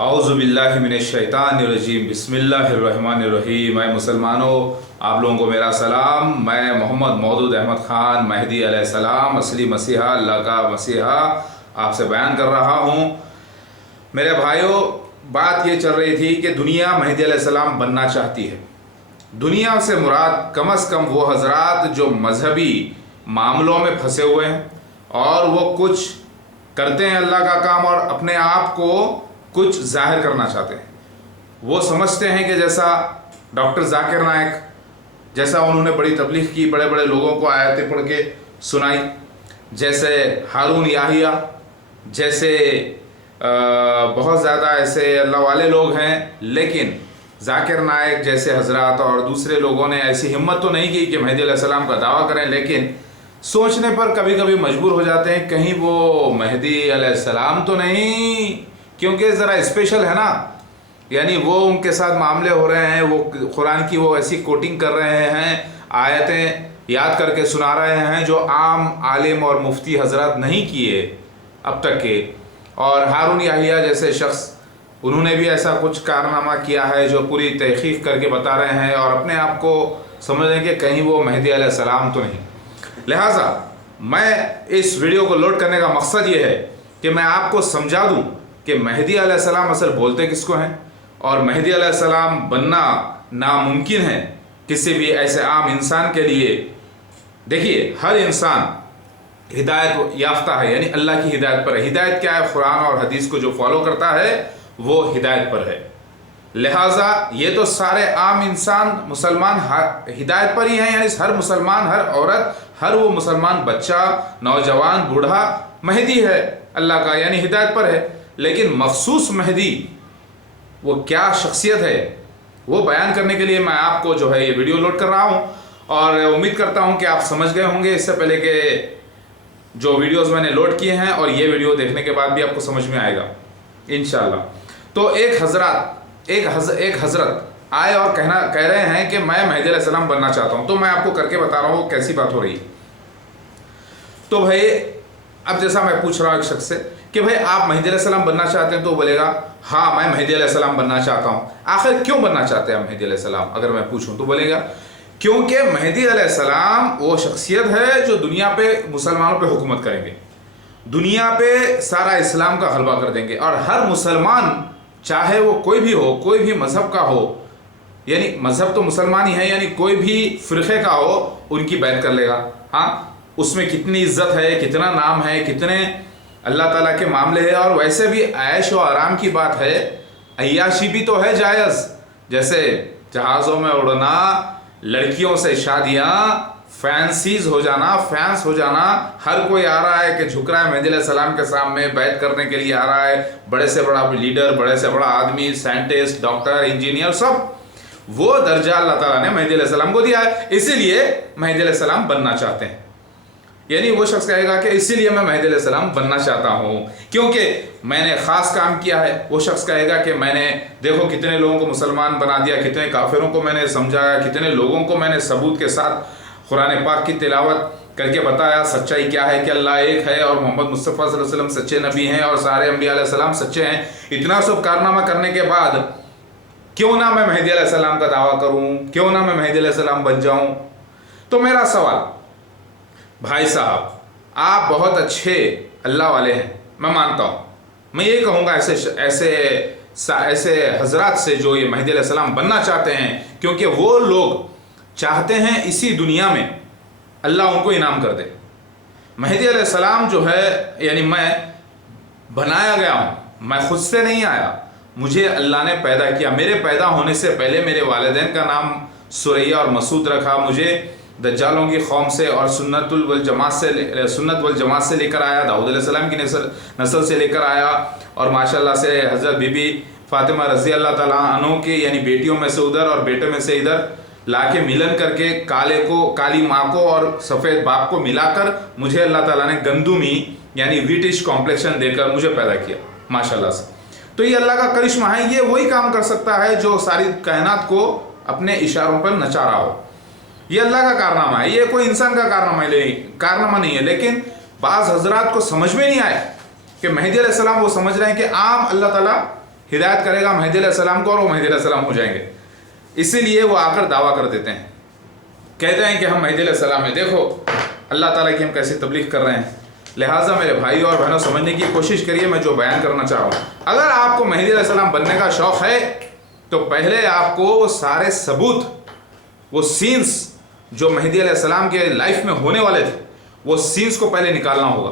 औज़ु बिल्लाहि मिनश्शैतानिर्रजीम बिस्मिल्लाहिर्रहमानिर्रहीम। मैं मुसलमानों, आप लोगों को मेरा सलाम। मैं मोहम्मद मौदूद अहमद ख़ान महदी अलैहिस्सलाम असली मसीहा, अल्लाह का मसीहा, आपसे बयान कर रहा हूँ। मेरे भाइयों, बात ये चल रही थी कि दुनिया महदी अलैहिस्सलाम बनना चाहती है। दुनिया से मुराद कम अज़ कम वो हज़रात जो मजहबी मामलों में फंसे हुए हैं और वो कुछ करते हैं अल्लाह का काम और अपने आप को कुछ जाहिर करना चाहते हैं। वो समझते हैं कि जैसा डॉक्टर जाकिर नाइक, जैसा उन्होंने बड़ी तबलीग की, बड़े बड़े लोगों को आयतें पढ़ के सुनाई, जैसे हारून याहिया जैसे बहुत ज़्यादा ऐसे अल्लाह वाले लोग हैं, लेकिन जाकिर नाइक जैसे हजरात और दूसरे लोगों ने ऐसी हिम्मत तो नहीं की कि महदी अलैहिस्सलाम का दावा करें, लेकिन सोचने पर कभी कभी मजबूर हो जाते हैं कहीं वो महदी अलैहिस्सलाम तो नहीं, क्योंकि ज़रा स्पेशल है ना। यानी वो उनके साथ मामले हो रहे हैं, वो कुरान की वो ऐसी कोटिंग कर रहे हैं, आयतें याद करके सुना रहे हैं जो आम आलिम और मुफ्ती हजरत नहीं किए अब तक के। और हारून याहिया जैसे शख्स, उन्होंने भी ऐसा कुछ कारनामा किया है जो पूरी तहकीक करके बता रहे हैं और अपने आप को समझ रहे हैं कि कहीं वो महदी अलैहिस्सलाम तो नहीं। लिहाजा मैं इस वीडियो को लोड करने का मकसद ये है कि मैं आपको समझा दूं कि महदी अलैहिस्सलाम असल बोलते किसको हैं और महदी अलैहिस्सलाम बनना नामुमकिन है किसी भी ऐसे आम इंसान के लिए। देखिए, हर इंसान हिदायत याफ्ता है, यानी अल्लाह की हिदायत पर है। हिदायत क्या है? कुरान और हदीस को जो फॉलो करता है वो हिदायत पर है। लिहाजा ये तो सारे आम इंसान मुसलमान हिदायत पर ही हैं, यानी हर मुसलमान, हर औरत, हर वो मुसलमान बच्चा, नौजवान, बूढ़ा महदी है अल्लाह का, यानी हिदायत पर है। लेकिन मखसूस महदी वो क्या शख्सियत है, वो बयान करने के लिए मैं आपको जो है ये वीडियो लोड कर रहा हूँ और उम्मीद करता हूँ कि आप समझ गए होंगे इससे पहले के जो वीडियोस मैंने लोड किए हैं, और ये वीडियो देखने के बाद भी आपको समझ में आएगा इंशाल्लाह। तो एक हजरत आए और कह रहे हैं कि मैं महदी अलैहिस्सलाम बनना चाहता हूँ। तो मैं आपको करके बता रहा हूँ कैसी बात हो रही है। तो भाई, अब जैसा मैं पूछ रहा हूँ एक शख्स से कि भाई आप महदी अलैहिस्सलाम बनना चाहते हैं, तो बोलेगा हाँ मैं महदी अलैहिस्सलाम बनना चाहता हूँ। आखिर क्यों बनना चाहते हैं महदी अलैहिस्सलाम? अगर मैं पूछूं तो बोलेगा क्योंकि महदी अलैहिस्सलाम वो शख्सियत है जो दुनिया पे मुसलमानों पे हुकूमत करेंगे, दुनिया पे सारा इस्लाम का गलबा कर देंगे और हर मुसलमान, चाहे वो कोई भी हो, कोई भी मजहब का हो, यानी मजहब तो मुसलमान ही है, यानी कोई भी फ़िरक़े का हो, उनकी बैत कर लेगा। हाँ, उसमें कितनी इज्जत है, कितना नाम है, कितने अल्लाह ताला के मामले हैं। और वैसे भी ऐश और आराम की बात है, अय्याशी भी तो है जायज़, जैसे जहाज़ों में उड़ना, लड़कियों से शादियाँ, फैंसीज हो जाना, फैंस हो जाना। हर कोई आ रहा है कि झुक रहा है महदी अलैहिस्सलाम के सामने, बैत करने के लिए आ रहा है। बड़े से बड़ा लीडर, बड़े से बड़ा आदमी, साइंटिस्ट, डॉक्टर, इंजीनियर, सब वो दर्जा अल्लाह ताला ने महदी अलैहिस्सलाम को दिया है, इसीलिए महदी अलैहिस्सलाम बनना चाहते हैं। यानी वो शख्स कहेगा कि इसीलिए मैं महदी अलैहिस्सलाम बनना चाहता हूँ क्योंकि मैंने ख़ास काम किया है। वो शख्स कहेगा कि मैंने देखो कितने लोगों को मुसलमान बना दिया, कितने काफिरों को मैंने समझाया, कितने लोगों को मैंने सबूत के साथ कुरान पाक की तिलावत करके बताया सच्चाई क्या है कि अल्लाह एक है और मोहम्मद मुस्तफ़ा सल्लल्लाहु अलैहि वसल्लम सच्चे नबी हैं और सारे अंबिया अलैहिस्सलाम सच्चे हैं। इतना सब कारनामा करने के बाद क्यों ना मैं महदी अलैहिस्सलाम का दावा करूँ, क्यों ना मैं महदी अलैहिस्सलाम बन जाऊँ? तो मेरा सवाल, भाई साहब आप बहुत अच्छे अल्लाह वाले हैं, मैं मानता हूँ। मैं ये कहूँगा ऐसे हजरात से जो ये महदी अलैहिस्सलाम बनना चाहते हैं, क्योंकि वो लोग चाहते हैं इसी दुनिया में अल्लाह उनको इनाम कर दे। महदी अलैहिस्सलाम जो है, यानी मैं बनाया गया हूँ, मैं खुद से नहीं आया, मुझे अल्लाह ने पैदा किया। मेरे पैदा होने से पहले मेरे वालिदैन का नाम सुरैया और मसूद रखा। मुझे दज्जालों की कौम से और सुन्नत वल जमात से लेकर आया, दाऊद अलैहिस्सलाम की नस्ल से लेकर आया और माशाल्लाह से हज़रत बीबी फ़ातिमा रज़ी अल्लाह ताला अन्हा के यानी बेटियों में से उधर और बेटे में से इधर लाके मिलन करके काली माँ को और सफ़ेद बाप को मिलाकर मुझे अल्लाह ताला ने गंदुमी यानी व्हीटिश कॉम्प्लेक्शन देकर मुझे पैदा किया माशाल्लाह से। तो ये अल्लाह का करिश्मा है। ये वही काम कर सकता है जो सारी कायनात को अपने इशारों पर नचा रहा हो। ये अल्लाह का कारनामा है, ये कोई इंसान का कारनामा नहीं है। लेकिन बाज़ हजरात को समझ में नहीं आया कि महदी अलैहिस्सलाम, वो समझ रहे हैं कि आम अल्लाह ताला ہدایت کرے گا مہدی علیہ السلام کو اور وہ مہدی علیہ السلام ہو جائیں گے. اسی لیے وہ آ کر دعویٰ کر دیتے ہیں, کہتے ہیں کہ ہم مہدی علیہ السلام ہیں, دیکھو اللہ تعالیٰ کی ہم کیسی تبلیغ کر رہے ہیں. لہٰذا میرے بھائی اور بہنوں سمجھنے کی کوشش کریے میں جو بیان کرنا چاہ رہا ہوں. اگر آپ کو مہدی علیہ السلام بننے کا شوق ہے تو پہلے آپ کو وہ سارے ثبوت, وہ سینس جو مہدی علیہ السلام کے لائف میں ہونے والے تھے, وہ سینس کو پہلے نکالنا ہوگا.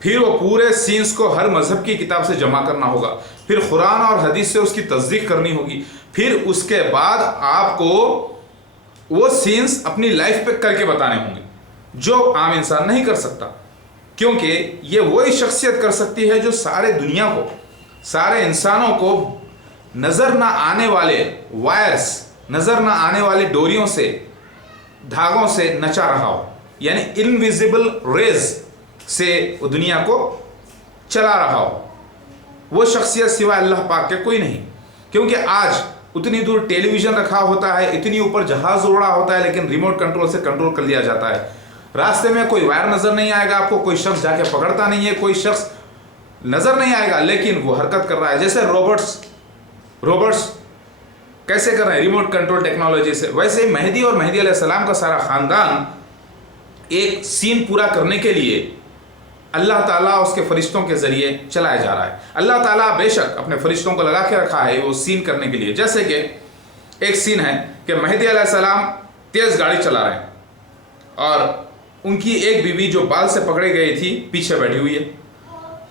پھر وہ پورے سینس کو ہر مذہب کی کتاب سے جمع کرنا ہوگا. پھر قرآن اور حدیث سے اس کی تصدیق کرنی ہوگی. پھر اس کے بعد آپ کو وہ سینس اپنی لائف پہ کر کے بتانے ہوں گے, جو عام انسان نہیں کر سکتا. کیونکہ یہ وہی شخصیت کر سکتی ہے جو سارے دنیا کو, سارے انسانوں کو نظر نہ آنے والے وائرس, نظر نہ آنے والی ڈوریوں سے, دھاگوں سے نچا رہا ہو, یعنی انویزیبل ریز سے وہ دنیا کو چلا رہا ہو. وہ شخصیت سوائے اللہ پاک کے کوئی نہیں. کیونکہ آج اتنی دور ٹیلی ویژن رکھا ہوتا ہے, اتنی اوپر جہاز اڑا ہوتا ہے, لیکن ریموٹ کنٹرول سے کنٹرول کر لیا جاتا ہے. راستے میں کوئی وائر نظر نہیں آئے گا آپ کو, کوئی شخص جا کے پکڑتا نہیں ہے, کوئی شخص نظر نہیں آئے گا, لیکن وہ حرکت کر رہا ہے. جیسے روبوٹس کیسے کر رہے ہیں ریموٹ کنٹرول ٹیکنالوجی سے, ویسے ہی مہدی اور مہدی علیہ السلام کا سارا خاندان ایک سین پورا کرنے کے لیے اللہ تعالیٰ اس کے فرشتوں کے ذریعے چلایا جا رہا ہے. اللہ تعالیٰ بے شک اپنے فرشتوں کو لگا کے رکھا ہے وہ سین کرنے کے لیے. جیسے کہ ایک سین ہے کہ مہدی علیہ السلام تیز گاڑی چلا رہے ہیں اور ان کی ایک بیوی جو بال سے پکڑی گئی تھی پیچھے بیٹھی ہوئی ہے,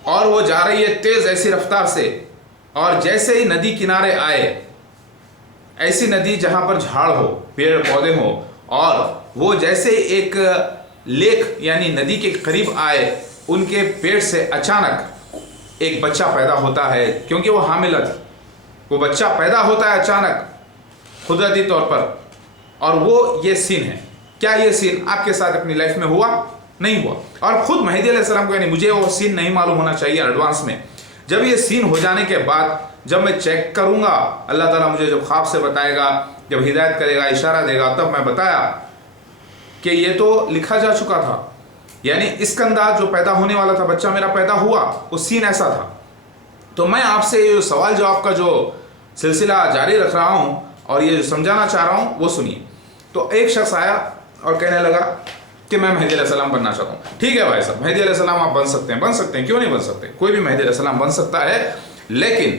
اور وہ جا رہی ہے تیز ایسی رفتار سے, اور جیسے ہی ندی کنارے آئے, ایسی ندی جہاں پر جھاڑ ہو, پیڑ پودے ہو, اور وہ جیسے ایک لیک یعنی ندی کے قریب آئے, ان کے پیٹ سے اچانک ایک بچہ پیدا ہوتا ہے, کیونکہ وہ حاملہ تھی. وہ بچہ پیدا ہوتا ہے اچانک قدرتی طور پر, اور وہ یہ سین ہے. کیا یہ سین آپ کے ساتھ اپنی لائف میں ہوا؟ نہیں ہوا. اور خود مہدی علیہ السلام کو, یعنی مجھے وہ سین نہیں معلوم ہونا چاہیے ایڈوانس میں. جب یہ سین ہو جانے کے بعد جب میں چیک کروں گا, اللہ تعالیٰ مجھے جب خواب سے بتائے گا, جب ہدایت کرے گا, اشارہ دے گا, تب میں بتایا کہ یہ تو لکھا جا چکا تھا. یعنی اسکندر جو پیدا ہونے والا تھا, بچہ میرا پیدا ہوا, وہ سین ایسا تھا. تو میں آپ سے یہ سوال جواب کا جو سلسلہ جاری رکھ رہا ہوں اور یہ جو سمجھانا چاہ رہا ہوں وہ سنیے. تو ایک شخص آیا اور کہنے لگا کہ میں مہدی علیہ السلام بننا چاہتا ہوں. ٹھیک ہے بھائی صاحب, مہدی علیہ السلام آپ بن سکتے ہیں, کیوں نہیں بن سکتے؟ کوئی بھی مہدی علیہ السلام بن سکتا ہے. لیکن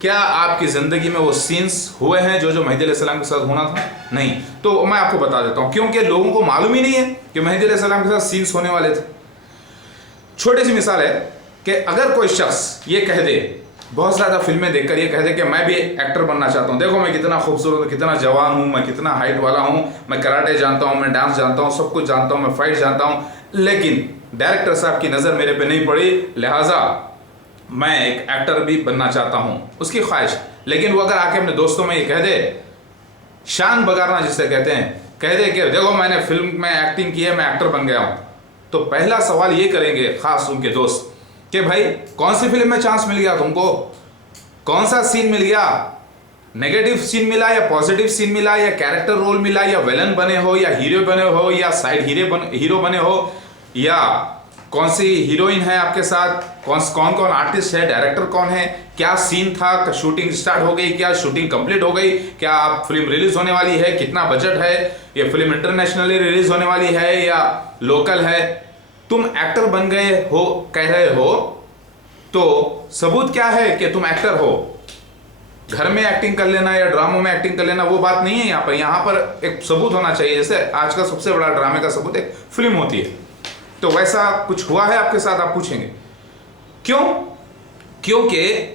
کیا آپ کی زندگی میں وہ سینس ہوئے ہیں جو مہدی علیہ السلام کے ساتھ ہونا تھا؟ نہیں. تو میں آپ کو بتا دیتا ہوں, کیونکہ لوگوں کو معلوم ہی نہیں ہے کہ مہدی علیہ السلام کے ساتھ سینس ہونے والے تھے. چھوٹی سی مثال ہے کہ اگر کوئی شخص یہ کہہ دے, بہت زیادہ فلمیں دیکھ کر یہ کہہ دے کہ میں بھی ایکٹر بننا چاہتا ہوں, دیکھو میں کتنا خوبصورت ہوں, کتنا جوان ہوں, میں کتنا ہائٹ والا ہوں, میں کراٹے جانتا ہوں, میں ڈانس جانتا ہوں, سب کچھ جانتا ہوں, میں فائٹ جانتا ہوں, لیکن ڈائریکٹر صاحب کی نظر میرے پہ نہیں پڑی, لہٰذا میں ایک ایکٹر بھی بننا چاہتا ہوں, اس کی خواہش. لیکن وہ اگر آ کے اپنے دوستوں میں یہ کہہ دے, شان بگارنا جسے کہتے ہیں, کہہ دے کہ دیکھو میں نے فلم میں ایکٹنگ کی ہے, میں ایکٹر بن گیا ہوں, تو پہلا سوال یہ کریں گے خاص ان کے دوست کہ بھائی کون سی فلم میں چانس مل گیا تم کو, کون سا سین مل گیا, نیگیٹو سین ملا یا پازیٹیو سین ملا, یا کیریکٹر رول ملا, یا ویلن بنے ہو, یا ہیرو بنے ہو, یا سائڈ ہیرو بنے ہو, یا کون سی ہیروئن ہے آپ کے ساتھ, کون آرٹسٹ ہے, ڈائریکٹر کون ہے, کیا سین تھا, شوٹنگ سٹارٹ ہو گئی, کیا شوٹنگ کمپلیٹ ہو گئی, کیا آپ فلم ریلیز ہونے والی ہے, کتنا بجٹ ہے, یہ فلم انٹرنیشنلی ریلیز ہونے والی ہے یا لوکل ہے. تم ایکٹر بن گئے ہو کہہ رہے ہو, تو ثبوت کیا ہے کہ تم ایکٹر ہو؟ گھر میں ایکٹنگ کر لینا یا ڈراموں میں ایکٹنگ کر لینا وہ بات نہیں ہے. یہاں پر ایک ثبوت ہونا چاہیے. جیسے آج کا سب سے بڑا ڈرامے کا ثبوت ایک فلم ہوتی ہے, تو ویسا کچھ ہوا ہے آپ کے ساتھ؟ آپ پوچھیں گے کیوں؟ کیونکہ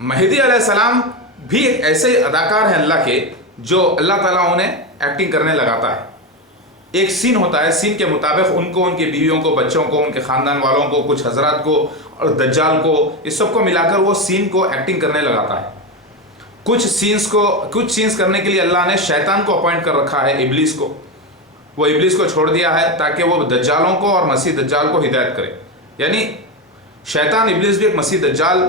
مہدی علیہ السلام بھی ایک ایسے اداکار ہیں اللہ کے جو اللہ تعالیٰ انہیں ایکٹنگ کرنے لگاتا ہے. ایک سین ہوتا ہے, سین کے مطابق ان کو, ان کی بیویوں کو, بچوں کو, ان کے خاندان والوں کو, کچھ حضرات کو اور دجال کو, اس سب کو ملا کر وہ سین کو ایکٹنگ کرنے لگاتا ہے. کچھ سینس کرنے کے لیے اللہ نے شیطان کو اپوائنٹ کر رکھا ہے, ابلیس کو. وہ ابلیس کو چھوڑ دیا ہے تاکہ وہ دجالوں کو اور مسیح دجال کو ہدایت کرے. یعنی شیطان ابلیس بھی ایک مسیح دجال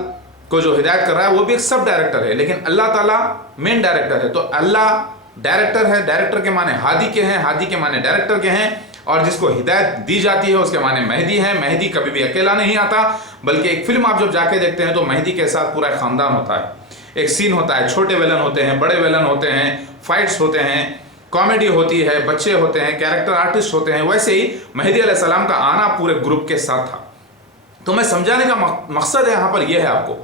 کو جو ہدایت کر رہا ہے وہ بھی ایک سب ڈائریکٹر ہے, لیکن اللہ تعالیٰ مین ڈائریکٹر ہے. تو اللہ ڈائریکٹر ہے, ڈائریکٹر کے معنی ہادی کے ہیں, ہادی کے معنی ڈائریکٹر کے ہیں. اور جس کو ہدایت دی جاتی ہے اس کے معنی مہدی ہیں. مہدی کبھی بھی اکیلا نہیں آتا، بلکہ ایک فلم آپ جب جا کے دیکھتے ہیں تو مہدی کے ساتھ پورا ایک خاندان ہوتا ہے. ایک سین ہوتا ہے، چھوٹے ویلن ہوتے ہیں، بڑے ویلن ہوتے ہیں، فائٹس ہوتے ہیں، کامیڈی ہوتی ہے، بچے ہوتے ہیں، کیریکٹر آرٹسٹ ہوتے ہیں. ویسے ہی مہدی علیہ السلام کا آنا پورے گروپ کے ساتھ تھا. تو میں سمجھانے کا مقصد ہے یہاں پر یہ ہے آپ کو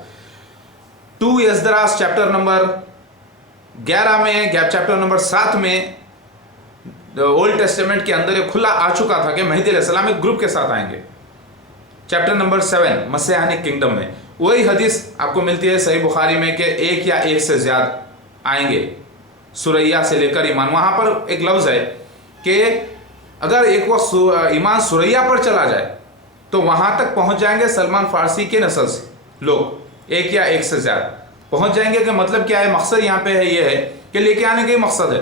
2 اسدراس چیپٹر نمبر 11 میں چیپٹر نمبر 7 میں اولڈ ٹیسٹمنٹ کے اندر ایک کھلا آ چکا تھا کہ مہدی علیہ السلام ایک گروپ کے ساتھ آئیں گے. چیپٹر نمبر 7 مسیحانک کنگڈم میں وہی حدیث آپ کو ملتی ہے صحیح بخاری میں کہ ایک یا ایک سے زیادہ آئیں گے سریا سے لے کر ایمان. وہاں پر ایک لفظ ہے کہ اگر ایک وقت ایمان سریا پر چلا جائے تو وہاں تک پہنچ جائیں گے سلمان فارسی کے نسل سے لوگ، ایک یا ایک سے زیادہ پہنچ جائیں گے. کہ مطلب کیا ہے؟ مقصد یہاں پہ ہے یہ ہے کہ لے کے آنے کا ہی مقصد ہے،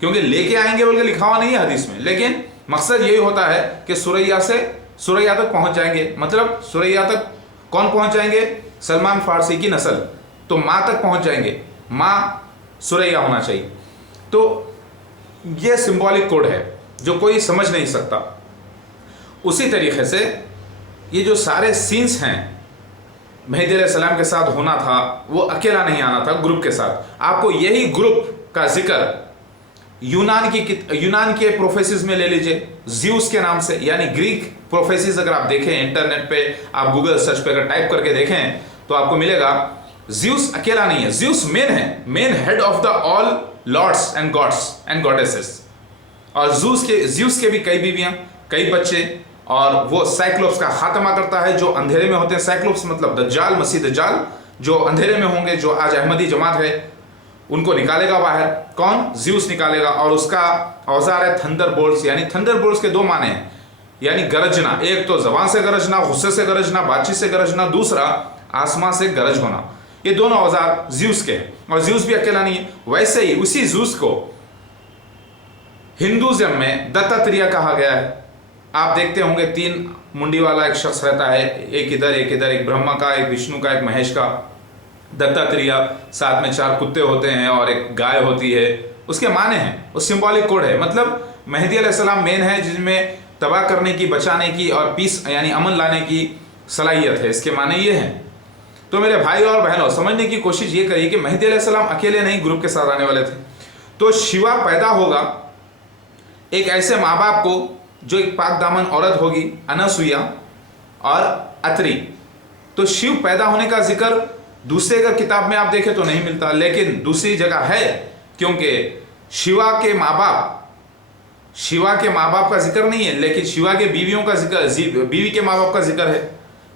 کیونکہ لے کے آئیں گے بول کے لکھا ہوا نہیں ہے حدیث میں، لیکن مقصد یہی ہوتا ہے کہ سریا تک پہنچ جائیں گے. مطلب سریا تک کون پہنچ جائیں گے؟ سلمان فارسی کی نسل. تو ماں تک پہنچ جائیں گے، ماں سریا ہونا چاہیے. تو یہ سمبولک کوڈ ہے جو کوئی سمجھ نہیں سکتا. اسی طریقے سے یہ جو سارے سینس ہیں مہدی علیہ السلام کے ساتھ ہونا تھا، وہ اکیلا نہیں آنا تھا، گروپ کے ساتھ. آپ کو یہی گروپ کا ذکر یونان کے پروفیسز میں لے لیجئے، زیوس کے نام سے، یعنی گریک پروفیسز. اگر آپ دیکھیں انٹرنیٹ پہ، آپ گوگل سرچ پہ اگر ٹائپ کر کے دیکھیں تو آپ کو ملے گا زیوس اکیلا نہیں ہے، زیوس مین ہے، main head of the all lords and gods and goddesses. اور زیوس کے بھی کئی بیویاں، کئی بچے، اور وہ سائیکلوپس کا خاتمہ کرتا ہے جو اندھیرے میں ہوتے ہیں. سائیکلوپس مطلب دجال، مسیح دجال، جو اندھیرے میں ہوں گے، جو آج احمدی جماعت ہے ان کو نکالے گا باہر. کون؟ زیوس نکالے گا. اور اس کا اوزار ہے تھنڈر بولٹس. یعنی تھنڈر بولٹس کے 2 معنی ہیں، یعنی گرجنا. ایک تو زبان سے گرجنا، غصے سے گرجنا، بات چیت سے گرجنا. دوسرا آسمان سے گرج ہونا. یہ دونوں اوزار زیوس کے ہیں. اور زیوس بھی اکیلا نہیں ہے. ویسے ہی اسی زیوس کو ہندوازم میں دتاتریہ کہا گیا ہے. آپ دیکھتے ہوں گے 3 منڈی والا ایک شخص رہتا ہے، ایک ادھر ایک برہما کا، ایک وشنو کا، ایک مہیش کا. دتاتریہ، ساتھ میں 4 کتے ہوتے ہیں اور ایک گائے ہوتی ہے. اس کے معنی ہیں، وہ سمبولک کوڈ ہے. مطلب مہدی علیہ السلام مین ہے جن میں تباہ کرنے کی، بچانے کی اور پیس یعنی امن لانے کی صلاحیت ہے. اس کے معنی یہ ہیں. تو میرے بھائی اور بہنوں، سمجھنے کی کوشش یہ کریے کہ مہدی علیہ السلام اکیلے نہیں، گروپ کے ساتھ آنے والے تھے. تو شیوا پیدا ہوگا ایک ایسے ماں باپ کو جو ایک پاک دامن عورت ہوگی، اناسویا اور اتری. تو شیو پیدا ہونے کا ذکر دوسرے اگر کتاب میں آپ دیکھیں تو نہیں ملتا، لیکن دوسری جگہ ہے، کیونکہ شیوا کے ماں باپ کا ذکر نہیں ہے، لیکن شیوا کے بیویوں کا ذکر، بیوی کے ماں باپ کا ذکر ہے،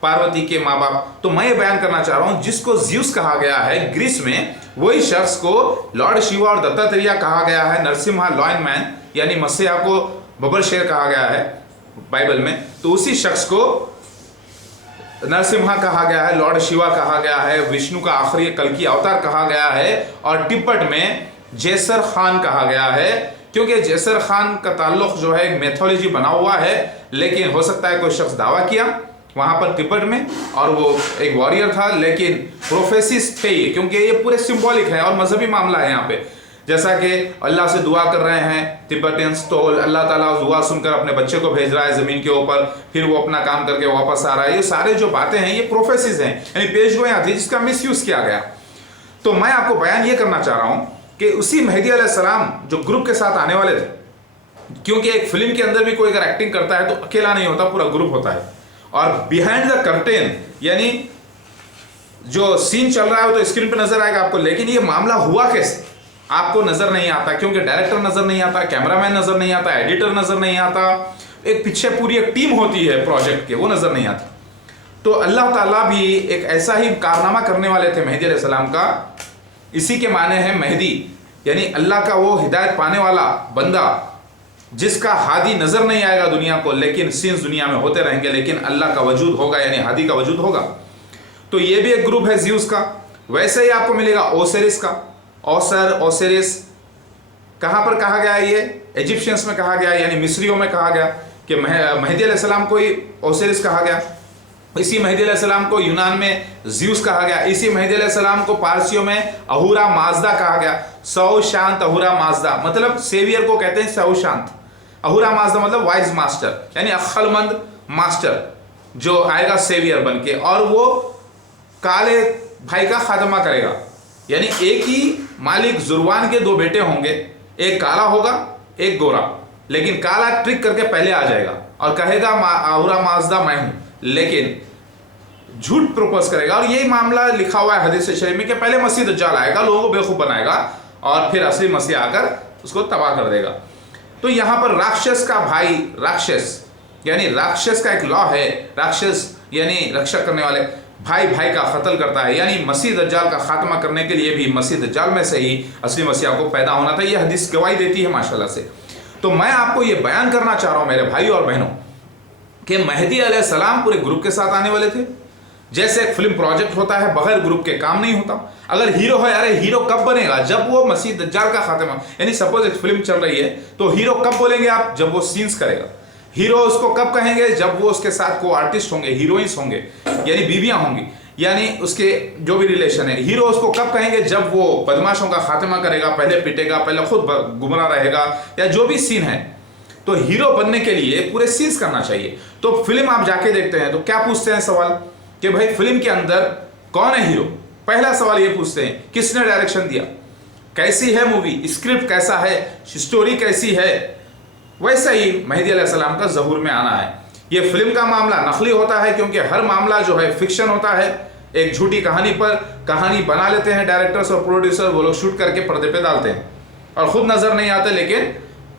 پاروتی کے ماں باپ. تو میں یہ بیان کرنا چاہ رہا ہوں جس کو زیوس کہا گیا ہے گریس میں، وہی شخص کو لارڈ شیوا اور دتاتریہ کہا گیا ہے. نرسمہا لائن مین یعنی مسیحا کو ببر شیر کہا گیا ہے بائبل میں. تو اسی شخص کو نرسمہا کہا گیا ہے، لارڈ شیوا کہا گیا ہے، وشنو کا آخری کلکی اوتار کہا گیا ہے، اور ٹبٹ میں جیسر خان کہا گیا ہے. کیونکہ جیسر خان کا تعلق جو ہے ایک میتھولوجی بنا ہوا ہے، لیکن ہو سکتا ہے کوئی شخص دعویٰ کیا وہاں پر تبت میں اور وہ ایک واریر تھا، لیکن پروفیسیز تھے یہ، کیونکہ یہ پورے سمبولک ہے اور مذہبی معاملہ ہے. یہاں پہ جیسا کہ اللہ سے دعا کر رہے ہیں تبتینس، تو اللہ تعالیٰ دعا سن کر اپنے بچے کو بھیج رہا ہے زمین کے اوپر، پھر وہ اپنا کام کر کے واپس آ رہا ہے. یہ سارے جو باتیں ہیں یہ پروفیسیز ہیں، یعنی پیش گویاں تھی جس کا مس یوز کیا گیا. تو میں آپ کو بیان یہ کرنا چاہ رہا ہوں کہ اسی مہدی علیہ السلام جو گروپ کے ساتھ آنے والے تھے، کیونکہ ایک فلم کے اندر بھی کوئی اگر ایکٹنگ کرتا ہے تو اکیلا نہیں ہوتا، پورا گروپ ہوتا ہے. اور بیہائنڈ دا کرٹین یعنی جو سین چل رہا ہے وہ تو اسکرین پہ نظر آئے گا آپ کو، لیکن یہ معاملہ ہوا کیسے آپ کو نظر نہیں آتا، کیونکہ ڈائریکٹر نظر نہیں آتا، کیمرہ مین نظر نہیں آتا، ایڈیٹر نظر نہیں آتا، ایک پیچھے پوری ایک ٹیم ہوتی ہے پروجیکٹ کے، وہ نظر نہیں آتی. تو اللہ تعالیٰ بھی ایک ایسا ہی کارنامہ کرنے والے تھے مہدی علیہ السلام کا. اسی کے معنی ہے مہدی، یعنی اللہ کا وہ ہدایت پانے والا بندہ جس کا ہادی نظر نہیں آئے گا دنیا کو، لیکن سینس دنیا میں ہوتے رہیں گے، لیکن اللہ کا وجود ہوگا، یعنی ہادی کا وجود ہوگا. تو یہ بھی ایک گروپ ہے زیوس کا. ویسے ہی آپ کو ملے گا اوسیرس کا. اوسیرس کہاں پر کہا گیا ہے؟ یہ ایجپشنس میں کہا گیا، یعنی مصریوں میں کہا گیا کہ مہدی علیہ السلام کو ہی اوسیرس کہا گیا. اسی مہدی علیہ السلام کو یونان میں زیوس کہا گیا. اسی مہدی علیہ السلام کو پارسیوں میں اہورا مازدا کہا گیا. سو شانت اہورا مازدا، مطلب سیویئر کو کہتے ہیں سو شانت. अहूरा माजदा मतलब वाइज मास्टर, यानी अक्लमंद मास्टर जो आएगा सेवियर बन के, और वो काले भाई का खात्मा करेगा। यानी एक ही मालिक जुर्वान के दो बेटे होंगे, एक काला होगा एक गोरा, लेकिन काला ट्रिक करके पहले आ जाएगा और कहेगा अहूरा माजदा मैं हूं, लेकिन झूठ प्रपोज करेगा। और यही मामला लिखा हुआ है हदीस शरीफ में कि पहले मसीह दज्जाल आएगा, लोगों को बेवकूफ बनाएगा और फिर असली मसीह आकर उसको तबाह कर देगा। तो यहाँ पर राक्षस का भाई राक्षस, यानी राक्षस का एक लॉ है, राक्षस यानी रक्षा करने वाले, भाई भाई का कत्ल करता है, यानी मसीह दज्जाल का खात्मा करने के लिए भी मसीह दज्जाल में से ही असली मसीहा को पैदा होना था। यह हदीस गवाही देती है माशाल्लाह से। तो मैं आपको ये बयान करना चाह रहा हूँ मेरे भाई और बहनों कि मेहदी अलैहिस्सलाम पूरे ग्रुप के साथ आने वाले थे। जैसे एक फिल्म प्रोजेक्ट होता है, बगैर ग्रुप के काम नहीं होता। अगर हीरो है, अरे हीरो कब बनेगा? जब वो मसीह दज्जाल का खात्मा, यानी सपोज एक फिल्म चल रही है तो हीरो कब बोलेंगे आप? जब वो सीन्स करेगा। हीरो उसको कब कहेंगे? जब वो उसके साथ को आर्टिस्ट होंगे, हीरोइंस होंगे, यानी बीवियां होंगी, यानी उसके जो भी रिलेशन है। हीरो उसको कब कहेंगे? जब वो बदमाशों का खात्मा करेगा, पहले पिटेगा, पहले खुद गुमराह रहेगा, या जो भी सीन है। तो हीरो बनने के लिए पूरे सीन्स करना चाहिए। तो फिल्म आप जाके देखते हैं तो क्या पूछते हैं सवाल कि भाई फिल्म के अंदर कौन है हीरो? पहला सवाल ये पूछते हैं किसने डायरेक्शन दिया, कैसी है मूवी, स्क्रिप्ट कैसा है, स्टोरी कैसी है। वैसा ही मेहदी अलैहिस्सलाम का ज़हूर में आना है। ये फिल्म का मामला नकली होता है क्योंकि हर मामला जो है फिक्शन होता है। एक झूठी कहानी पर कहानी बना लेते हैं डायरेक्टर्स और प्रोड्यूसर, वो लोग शूट करके पर्दे पे डालते हैं और खुद नजर नहीं आते, लेकिन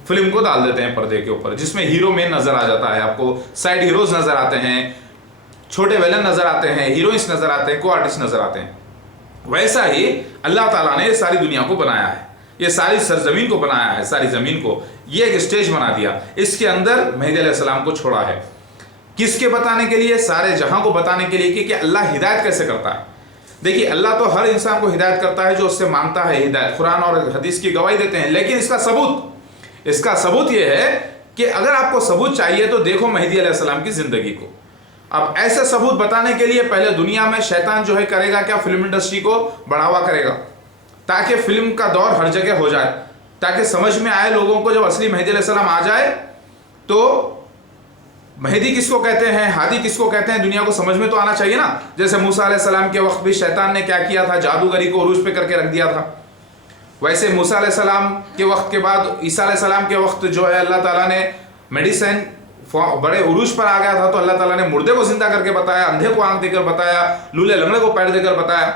फिल्म को डाल देते हैं पर्दे के ऊपर, जिसमें हीरो मेन नजर आ जाता है, आपको साइड हीरोज नजर आते हैं, छोटे विलन नजर आते हैं, हीरोइंस नजर आते हैं, को आर्टिस्ट नजर आते हैं। वैसा ही अल्लाह ताला ने सारी दुनिया को बनाया है, ये सारी सरजमीन को बनाया है, सारी जमीन को ये एक स्टेज बना दिया, इसके अंदर मेहदी अलैहिस्सलाम को छोड़ा है। किसके बताने के लिए? सारे जहां को बताने के लिए कि अल्लाह हिदायत कैसे करता है। देखिए अल्लाह तो हर इंसान को हिदायत करता है जो उससे मांगता है हिदायत, कुरान और हदीस की गवाही देते हैं। लेकिन इसका सबूत यह है कि अगर आपको सबूत चाहिए तो देखो मेहदी अलैहिस्सलाम की जिंदगी को। अब ऐसे सबूत बताने के लिए पहले दुनिया में शैतान जो है करेगा क्या? फिल्म इंडस्ट्री को बढ़ावा करेगा ताकि फिल्म का दौर हर जगह हो जाए, ताकि समझ में आए लोगों को। जब असली मेहदी अलैहिस्सलाम आ जाए तो मेहदी किसको कहते हैं, हादी किसको कहते हैं, दुनिया को समझ में तो आना चाहिए ना। जैसे मूसा अलैहिस्सलाम के वक्त भी शैतान ने क्या किया था? जादूगरी को उरूज पे करके रख दिया था। वैसे मूसा अलैहिस्सलाम के वक्त के बाद ईसा अलैहिस्सलाम के वक्त जो है अल्लाह ताला ने मेडिसिन बड़े उरूज पर आ गया था, तो अल्लाह ताला ने मुर्दे को जिंदा करके बताया, अंधे को आंख देकर बताया, लूले लंगड़े को पैर देकर बताया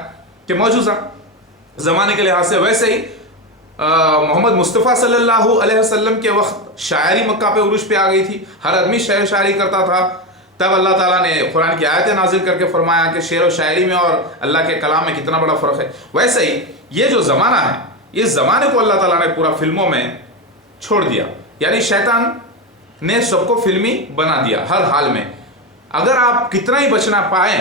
कि मौजूदा ज़माने के लिहाज से। वैसे ही मोहम्मद मुस्तफ़ा सल्लल्लाहु अलैहि वसल्लम के वक्त शायरी मक्का पे उरूज पे आ गई थी, हर आदमी शेर व शायरी करता था। तब अल्लाह ताला ने कुरान की आयतें नाजिल करके फरमाया कि शेर व शायरी में और अल्लाह के कलाम में कितना बड़ा फ़र्क है। वैसे ही ये जो ज़माना है, इस ज़माने को अल्लाह ताला ने पूरा फिल्मों में छोड़ दिया, यानी शैतान ने सबको फिल्मी बना दिया हर हाल में। अगर आप कितना ही बचना पाए,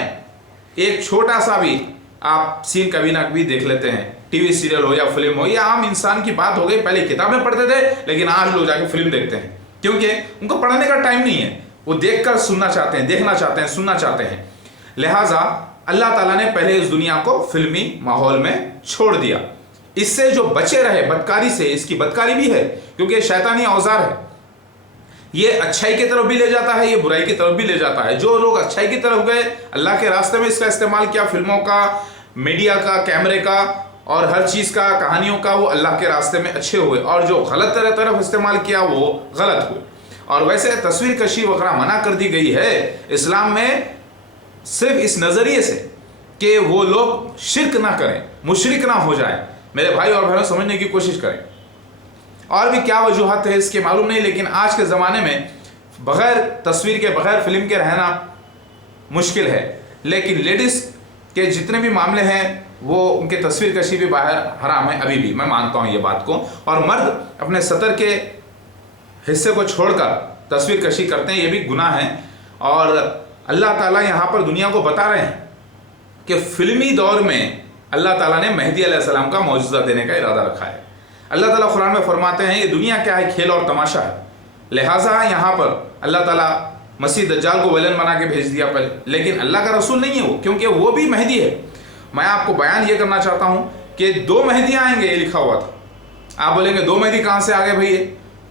एक छोटा सा भी आप सीन कभी ना कभी देख लेते हैं, टीवी सीरियल हो या फिल्म हो, या आम इंसान की बात हो गई। पहले किताबें पढ़ते थे, लेकिन आज लोग जाके फिल्म देखते हैं क्योंकि उनको पढ़ने का टाइम नहीं है, वो देखकर सुनना चाहते हैं, देखना चाहते हैं, सुनना चाहते हैं। लिहाजा अल्लाह ताला ने पहले इस दुनिया को फिल्मी माहौल में छोड़ दिया। इससे जो बचे रहे बदकारी से, इसकी बदकारी भी है क्योंकि शैतानी औजार है, ये अच्छाई की तरफ भी ले जाता है, ये बुराई की तरफ भी ले जाता है। जो लोग अच्छाई की तरफ गए, अल्लाह के रास्ते में इसका इस्तेमाल किया, फिल्मों का, मीडिया का, कैमरे का और हर चीज़ का, कहानियों का, वो अल्लाह के रास्ते में अच्छे हुए, और जो गलत तरफ इस्तेमाल किया वो गलत हुए। और वैसे तस्वीर कशी वगैरह मना कर दी गई है इस्लाम में सिर्फ इस नज़रिए से कि वो लोग शिर्क ना करें, मुशरिक ना हो जाए। मेरे भाई और बहनों समझने की कोशिश करें। और भी क्या वजूहत है इसके मालूम नहीं, लेकिन आज के ज़माने में बग़ैर तस्वीर के, बग़ैर फिल्म के रहना मुश्किल है। लेकिन लेडीज़ के जितने भी मामले हैं वो उनके तस्वीर कशी भी बाहर हराम है, अभी भी मैं मानता हूँ ये बात को। और मर्द अपने सतर के हिस्से को छोड़कर तस्वीर कशी करते हैं, ये भी गुनाह है। और अल्लाह ताला यहाँ पर दुनिया को बता रहे हैं कि फिल्मी दौर में अल्लाह ताला ने मेहदी अलैहिस्सलाम का मौजूदा देने का इरादा रखा है। अल्लाह ताला कुरान में फरमाते हैं ये दुनिया क्या है, खेल और तमाशा है। लिहाजा यहाँ पर अल्लाह ताला मसीह दज्जाल को विलन बना के भेज दिया पहले, लेकिन अल्लाह का रसूल नहीं है वो, क्योंकि वो भी मेहदी है। मैं आपको बयान ये करना चाहता हूँ कि 2 मेहदी आएंगे, ये लिखा हुआ था। आप बोलेंगे 2 मेहदी कहाँ से आ गए भैया?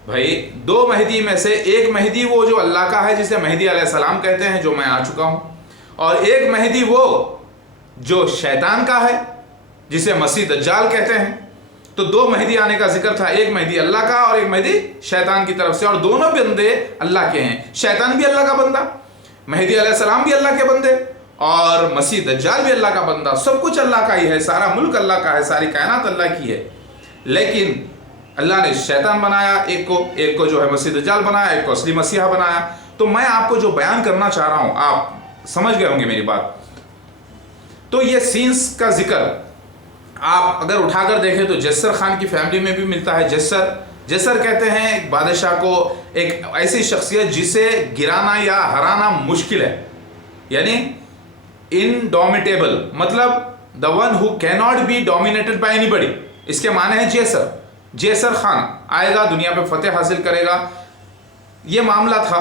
भाई दो महदी में से एक महदी वो जो अल्लाह का है जिसे महदी अलैहिस्सलाम कहते हैं, जो मैं आ चुका हूं, और एक महदी वो जो शैतान का है जिसे मसीह दज्जाल कहते हैं। तो दो महदी आने का जिक्र था, एक महदी अल्लाह का और एक महदी शैतान की तरफ से, और दोनों बंदे अल्लाह के हैं। शैतान भी अल्लाह का बंदा, महदी अलैहिस्सलाम भी अल्लाह के बंदे, और मसीह दज्जाल भी अल्लाह का बंदा। सब कुछ अल्लाह का ही है, सारा मुल्क अल्लाह का है, सारी कायनात अल्लाह की है। लेकिन अल्लाह ने शैतान बनाया एक को जो है मसीह दज्जाल बनाया, एक को असली मसीहा बनाया। तो मैं आपको जो बयान करना चाह रहा हूं, आप समझ गए होंगे मेरी बात। तो ये सीन्स का जिक्र आप अगर उठाकर देखें तो जस्सर खान की फैमिली में भी मिलता है। जस्सर कहते हैं एक बादशाह को, एक ऐसी शख्सियत जिसे गिराना या हराना मुश्किल है, यानी इनडोमिटेबल, मतलब the one who can not be dominated by anybody. इसके माने हैं जस्सर खान आएगा, दुनिया पे फतेह हासिल करेगा, ये मामला था।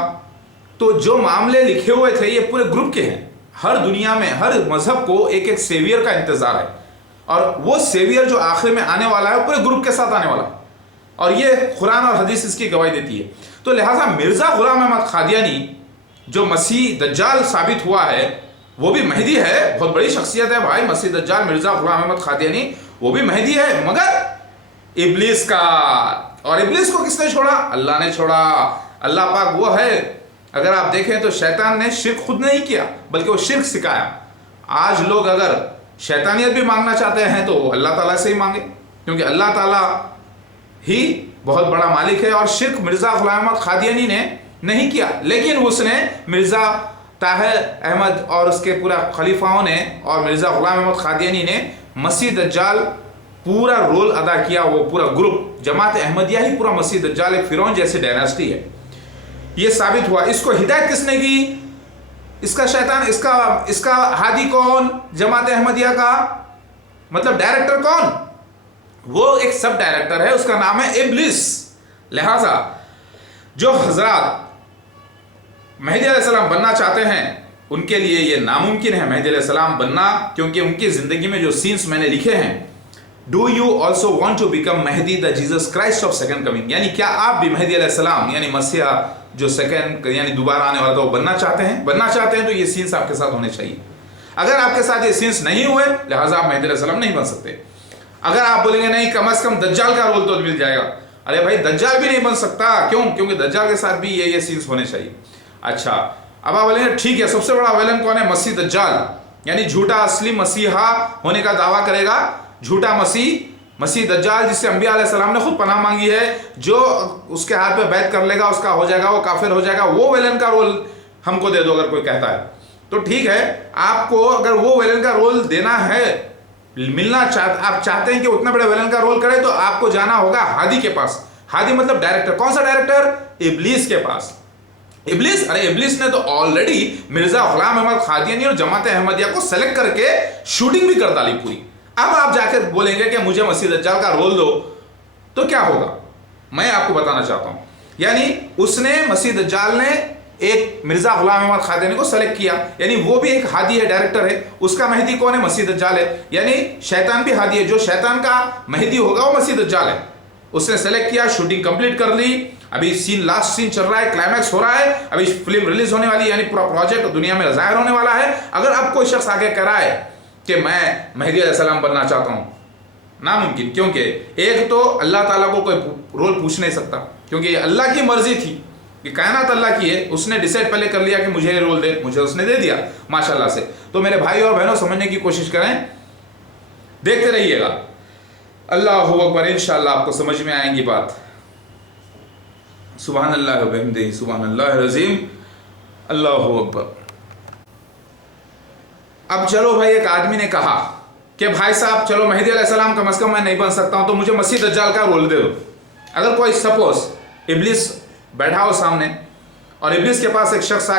तो जो मामले लिखे हुए थे ये पूरे ग्रुप के हैं। हर दुनिया में हर मजहब को एक एक सेवियर का इंतजार है, और वो सेवियर जो आखिर में आने वाला है वो पूरे ग्रुप के साथ आने वाला है, और ये कुरान और हदीस इसकी गवाही देती है। तो लिहाजा मिर्जा गुलाम अहमद कादियानी जो मसीह दज्जाल साबित हुआ है, वो भी महदी है, बहुत बड़ी शख्सियत है भाई। मसीह दज्जाल मिर्जा गुलाम अहमद कादियानी वो भी महदी है, मगर इब्लीस का। और इब्लीस को किसने छोड़ा? अल्लाह ने छोड़ा। अल्लाह पाक वो है, अगर आप देखें तो शैतान ने शिर्क खुद नहीं किया, बल्कि वो शिर्क सिखाया। आज लोग अगर शैतानियत भी मांगना चाहते हैं तो अल्लाह ताला से ही मांगे, क्योंकि अल्लाह ताला ही बहुत बड़ा मालिक है। और शिर्क मिर्जा गुलाम अहमद कादियानी ने नहीं किया, लेकिन उसने मिर्जा ताहिर अहमद और उसके पूरा खलीफाओं ने और मिर्जा गुलाम अहमद कादियानी ने मसीह दज्जाल पूरा रोल अदा किया। वो पूरा ग्रुप जमात अहमदिया ही पूरा मसीह दज्जाल एक फिरौन जैसी डायनेस्टी है, ये साबित हुआ। इसको हिदायत किसने की? इसका शैतान, इसका हादी कौन? जमात अहमदिया का मतलब डायरेक्टर कौन? वो एक सब डायरेक्टर है, उसका नाम है इब्लिस। लिहाजा जो हजरात मेहदी अलैहिस्सलाम बनना चाहते हैं उनके लिए ये नामुमकिन है मेहदी अलैहिस्सलाम बनना, क्योंकि उनकी जिंदगी में जो सीन्स मैंने लिखे हैं, do you also want to become Mehdi the Jesus Christ of second coming, यानी क्या आप भी मेहदी अलैहिस्सलाम यानी मसीहा जो सेकंड यानी दोबारा आने वाला था वो बनना चाहते हैं? तो ये सीन्स आपके साथ होने चाहिए। अगर आपके साथ ये सीन्स नहीं हुए, लिहाजा आप मेहदी अलैहिस्सलाम नहीं बन सकते। अगर आप बोलेंगे नहीं कम से कम दज्जाल का रोल तो मिल जाएगा, अरे भाई दज्जाल भी नहीं बन सकता। क्यों? क्योंकि दज्जाल के साथ भी ये सीन्स होने चाहिए। अच्छा, अब आप बोलेंगे ठीक है, सबसे बड़ा विलन कौन है? मसीह दज्जाल, यानी झूठा असली मसीहा होने का दावा करेगा, झूठा मसीह दज्जाल जिससे अंबिया अलैहिस्सलाम ने खुद पनाह मांगी है, जो उसके हाथ पे बैत कर लेगा उसका हो जाएगा, वो काफिर हो जाएगा। वो विलन का रोल हमको दे दो, अगर कोई कहता है तो ठीक है। आपको अगर वो विलन का रोल देना है, आप चाहते हैं कि उतना बड़े विलन का रोल करे, तो आपको जाना होगा हादी के पास। हादी मतलब डायरेक्टर। कौन सा डायरेक्टर? इब्लीस के पास। इब्लीस, अरे इब्लीस ने तो ऑलरेडी मिर्जा गुलाम अहमद कादियानी और जमात अहमदिया को सेलेक्ट करके शूटिंग भी कर डाली पूरी। अब आप जाकर बोलेंगे कि मुझे मसीह दज्जाल का रोल दो, तो क्या होगा? मैं आपको बताना चाहता हूं। यानी उसने मसीह दज्जाल ने एक मिर्जा गुलाम अहमद कादियानी को सेलेक्ट किया, यानी वो भी एक हादी है, डायरेक्टर है। उसका मेहदी कौन है? मसीह दज्जाल है। यानी शैतान भी हादी है, जो शैतान का मेहदी होगा वो मसीह दज्जाल है। उसने सेलेक्ट किया, शूटिंग कंप्लीट कर ली, अभी लास्ट सीन चल रहा है, क्लाइमैक्स हो रहा है, अभी फिल्म रिलीज होने वाली, यानी पूरा प्रोजेक्ट दुनिया में जाहिर होने वाला है। अगर अब कोई शख्स आगे कह रहा है कि मैं मेहदी अलैहिस्सलाम बनना चाहता हूं, नामुमकिन। क्योंकि एक तो अल्लाह ताला को कोई रोल पूछ नहीं सकता, क्योंकि अल्लाह की मर्जी थी, कि कायनात अल्लाह की है, उसने डिसाइड पहले कर लिया कि मुझे रोल दे, मुझे उसने दे दिया माशाल्लाह से। तो मेरे भाई और बहनों समझने की कोशिश करें, देखते रहिएगा। अल्लाहु अकबर, इंशाअल्लाह आपको समझ में आएंगी बात। सुभान अल्लाह व बिहम्दिही, सुभान अल्लाह अज़ीम, अल्लाहु अकबर। अब चलो भाई, एक आदमी ने कहा कि भाई साहब चलो मेहदी अलैहिस्सलाम कम से कम मैं नहीं बन सकता हूं, तो मुझे मसीह दज्जाल का रोल दे दो। अगर कोई सपोज इब्लिस बैठा हो सामने और इब्लिस के पास एक शख्स